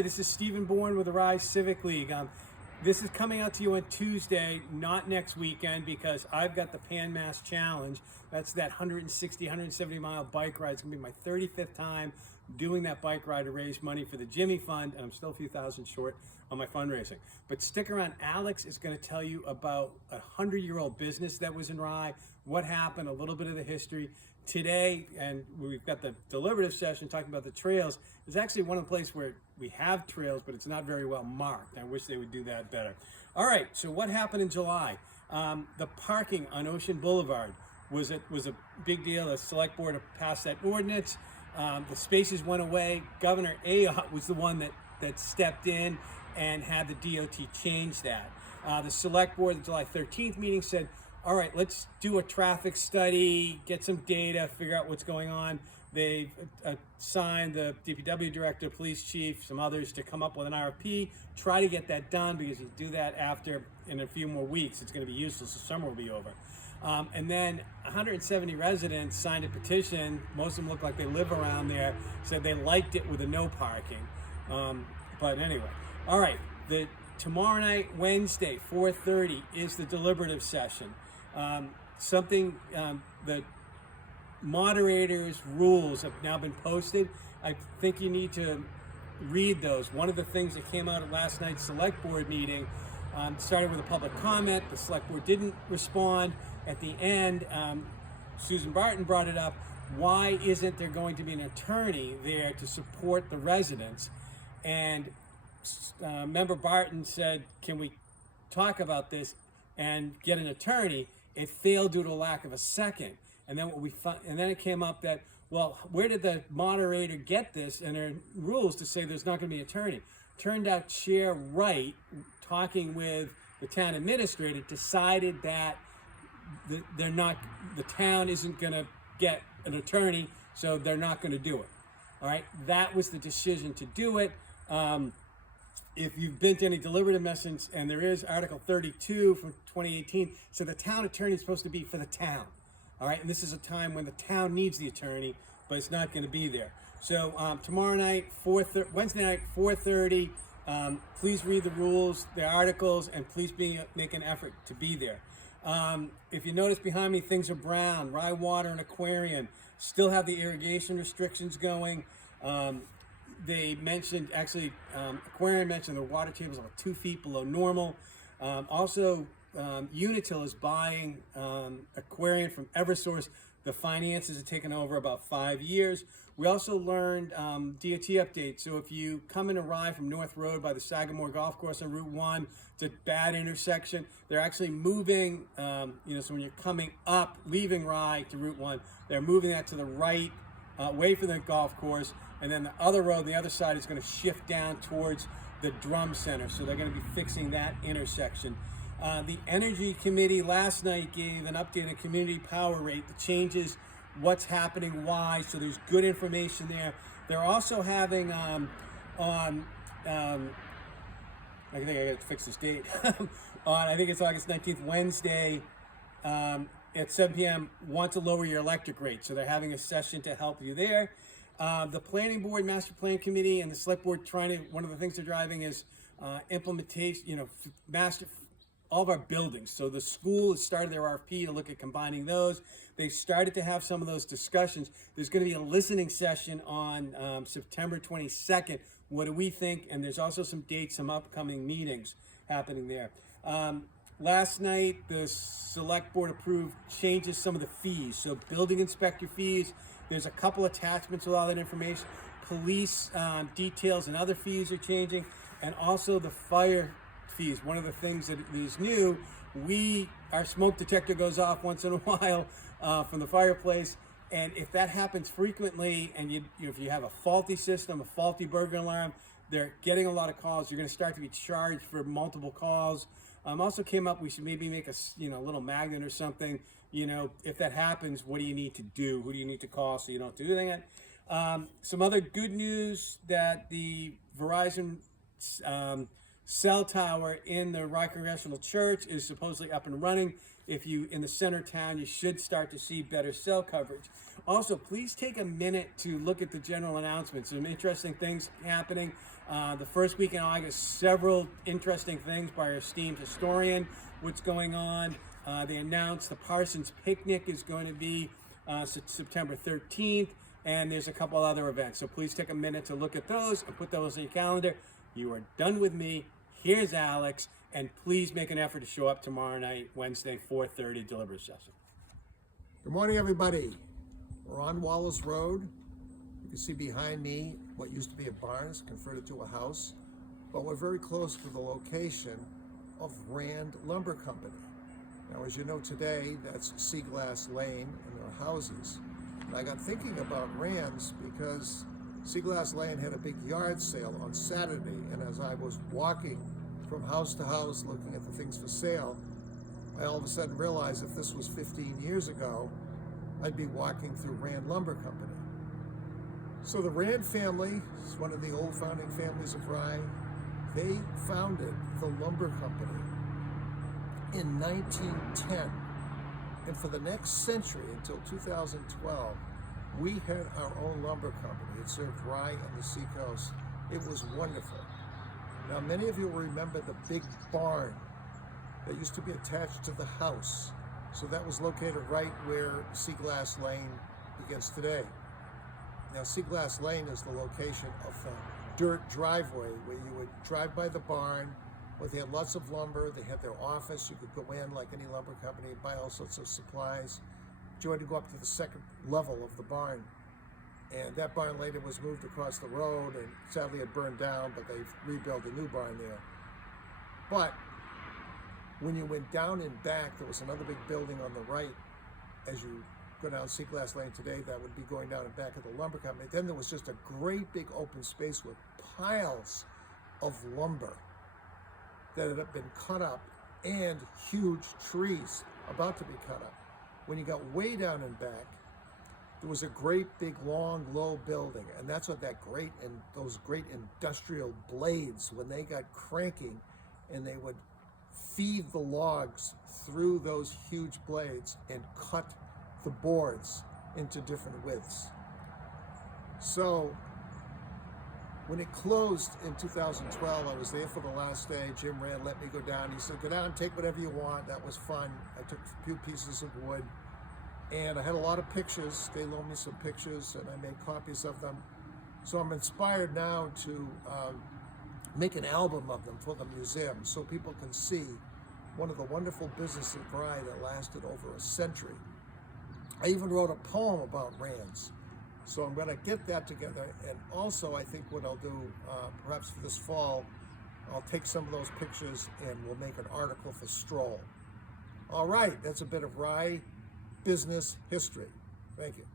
Hi, this is Stephen Bourne with the Rye Civic League. This is coming out to you on Tuesday, not next weekend, because I've got the Pan Mass Challenge. That's that 160, 170 mile bike ride. It's gonna be my 35th time doing that bike ride to raise money for the Jimmy Fund, and I'm still a few thousand short on my fundraising. But stick around, Alex is gonna tell you about a 100-year-old business that was in Rye, what happened, a little bit of the history. Today, and we've got the deliberative session talking about the trails. It's actually one of the places where we have trails, but it's not very well marked. I wish they would do that better. All right, so what happened in July? The parking on Ocean Boulevard was a big deal. The select board passed that ordinance. The spaces went away. Governor Ayotte was the one that stepped in and had the DOT change that. The select board, the July 13th meeting said, all right, let's do a traffic study, get some data, figure out what's going on. They've assigned the DPW director, police chief, some others to come up with an RFP, try to get that done, because you do that in a few more weeks, it's going to be useless, the summer will be over. And then 170 residents signed a petition, most of them look like they live around there, said they liked it with a no parking. But anyway, all right, tomorrow night, Wednesday, 4:30, is the deliberative session. The moderators' rules have now been posted. I think you need to read those. One of the things that came out at last night's select board meeting started with a public comment. The select board didn't respond. At the end, Susan Barton brought it up. Why isn't there going to be an attorney there to support the residents? And Member Barton said, can we talk about this and get an attorney? It failed due to a lack of a second. And then it came up that, well, where did the moderator get this in her rules to say there's not going to be an attorney? Turned out Chair Wright, talking with the town administrator, decided that the town isn't going to get an attorney, so they're not going to do it. All right, that was the decision to do it. If you've been to any deliberative sessions, and there is Article 32 from 2018, so the town attorney is supposed to be for the town. All right, and this is a time when the town needs the attorney, but it's not going to be there. So tomorrow night, Wednesday night, 4:30, please read the rules, the articles, and please make an effort to be there. If you notice behind me, things are brown. Rye Water and Aquarium still have the irrigation restrictions going. They mentioned, Aquarium mentioned the water table is about 2 feet below normal. Also, Unitil is buying Aquarium from Eversource. The finances have taken over about 5 years. We also learned DOT updates. So if you come in a Rye from North Road by the Sagamore Golf Course on Route 1, it's a bad intersection. They're actually moving, so when you're coming up, leaving Rye to Route 1, they're moving that to the right, away from the golf course. And then the other road, the other side, is going to shift down towards the Drum Center. So they're going to be fixing that intersection. The Energy Committee last night gave an update on community power rate, the changes, what's happening, why. So there's good information there. They're also having I think I got to fix this date. I think it's August 19th, Wednesday, at 7 p.m. want to lower your electric rate. So they're having a session to help you there. The Planning Board, Master Plan Committee, and the Select Board one of the things they're driving is implementation, all of our buildings. So the school has started their RFP to look at combining those. They started to have some of those discussions. There's going to be a listening session on September 22nd. What do we think? And there's also some dates, some upcoming meetings happening there. Last night, the Select Board approved changes some of the fees. So building inspector fees, there's a couple attachments with all that information. Police details and other fees are changing. And also the fire fees. One of the things that is new, our smoke detector goes off once in a while from the fireplace. And if that happens frequently, and if you have a faulty system, a faulty burglar alarm, they're getting a lot of calls. You're going to start to be charged for multiple calls. Also came up, we should maybe make a little magnet or something. If that happens, what do you need to do? Who do you need to call so you don't do that? Some other good news, that the Verizon cell tower in the Rye Congregational Church is supposedly up and running. If you in the center town, you should start to see better cell coverage. Also, please take a minute to look at the general announcements. Some interesting things happening. The first week in August, several interesting things by our esteemed historian. What's going on? They announced the Parsons Picnic is going to be September 13th, and there's a couple other events. So please take a minute to look at those and put those in your calendar. You are done with me. Here's Alex, and please make an effort to show up tomorrow night, Wednesday, 4:30, deliberative session. Good morning, everybody. We're on Wallace Road. You can see behind me what used to be a barn is converted to a house, but we're very close to the location of Rand Lumber Company. Now, as you know today, that's Seaglass Lane and their houses. And I got thinking about Rand's because Seaglass Lane had a big yard sale on Saturday, and as I was walking from house to house looking at the things for sale, I all of a sudden realized if this was 15 years ago, I'd be walking through Rand Lumber Company. So the Rand family is one of the old founding families of Rye. They founded the lumber company in 1910. And for the next century, until 2012, we had our own lumber company. It served Rye and the seacoast. It was wonderful. Now, many of you will remember the big barn that used to be attached to the house. So that was located right where Seaglass Lane begins today. Now, Seaglass Lane is the location of the dirt driveway where you would drive by the barn, where they had lots of lumber. They had their office. You could go in like any lumber company, buy all sorts of supplies. But you had to go up to the second level of the barn. And that barn later was moved across the road, and sadly it burned down, but they've rebuilt a new barn there. But when you went down and back, there was another big building on the right as you go down Seaglass Lane today that would be going down and back of the lumber company. Then there was just a great big open space with piles of lumber that had been cut up and huge trees about to be cut up. When you got way down and back, there was a great big long low building, and that's what those great industrial blades, when they got cranking and they would feed the logs through those huge blades and cut the boards into different widths. So when it closed in 2012, I was there for the last day. Jim Rand let me go down. He said, go down, take whatever you want. That was fun. I took a few pieces of wood, and I had a lot of pictures. They loaned me some pictures, and I made copies of them. So I'm inspired now to make an album of them for the museum so people can see one of the wonderful businesses of Rye that lasted over a century. I even wrote a poem about Rand's. So I'm going to get that together. And also, I think what I'll do, perhaps for this fall, I'll take some of those pictures and we'll make an article for Stroll. All right, that's a bit of Rye business history. Thank you.